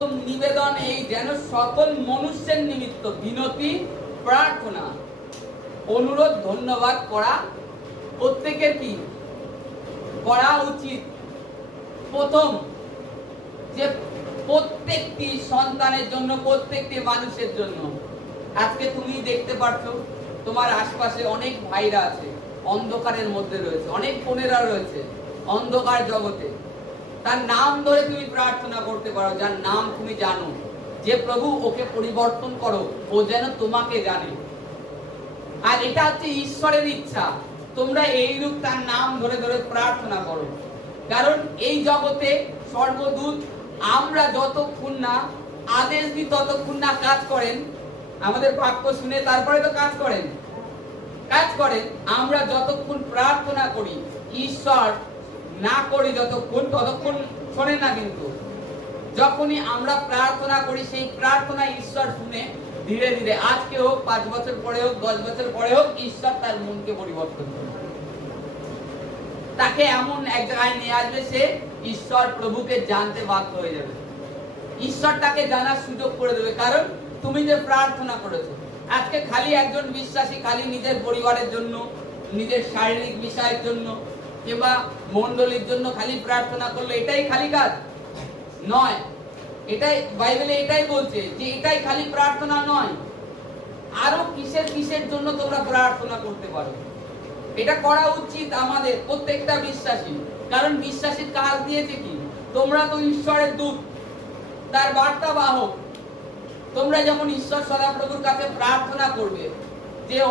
নিবেদন এই যেন সকল মনুষ্যের নিমিত্ত বিনতি, প্রার্থনা, অনুরোধ, ধন্যবাদ করা প্রত্যেকের কি? করা উচিত। প্রথম, যে প্রত্যেকটি সন্তানের জন্য, প্রত্যেকটি মানুষের জন্য। আজকে তুমি দেখতে পাচ্ছ তোমার আশপাশে অনেক ভাইরা আছে, অন্ধকারের মধ্যে রয়েছে, অনেক বোনেরা রয়েছে, অন্ধকার জগতে। তার নাম ধরে তুমি প্রার্থনা করতে পারো, যার নাম তুমি জানো। যে প্রভু ওকে পরিবর্তন করো, ও যেন তোমাকে জানে। আর এটা হচ্ছে ঈশ্বরের ইচ্ছা। তোমরা এইরূপ তার নাম ধরে ধরে প্রার্থনা করো। কারণ এই জগতে সর্বদূত আমরা যতক্ষণ না, আদেশ দিই ততক্ষণ না কাজ করেন, আমাদের বাক্য শুনে তারপরে তো কাজ করেন। কাজ করেন, আমরা যতক্ষণ প্রার্থনা করি, ঈশ্বর না করি যতক্ষণ, ততক্ষণ শোনেন না কিন্তু। যখনই আমরা প্রার্থনা করি, সেই প্রার্থনা ঈশ্বর শুনে ধীরে ধীরে, আজকে হোক, পাঁচ বছর পরে হোক, দশ বছর পরে হোক, ঈশ্বর তার মনকে পরিবর্তন করবে তাকে এমন এক জায়গায় নিয়ে আসবে, সে ঈশ্বর প্রভুকে জানতে বাধ্য হয়ে যাবে। ঈশ্বর তাকে জানার সুযোগ করে দেবে। কারণ তুমি যে প্রার্থনা করেছ, আজকে খালি একজন বিশ্বাসী, খালি নিজের পরিবারের জন্য, নিজের শারীরিক বিষয়ের জন্য কিংবা মন্ডলীর জন্য খালি প্রার্থনা করলে এটাই খালি কাজ? নয়। এটাই, বাইবেলে এটাই বলছে যে এটাই খালি প্রার্থনা নয়। আরও কিসের কিসের জন্য তোমরা প্রার্থনা করতে পারো? এটা করা উচিত আমাদের প্রত্যেকটা বিশ্বাসী। কারণ বিশ্বাসীর কাজ দিয়েছে কি? তোমরা তো ঈশ্বরের দূত, তার বার্তা বাহক তোমরা যখন ঈশ্বর সদাপ্রভুর কাছে প্রার্থনা করবে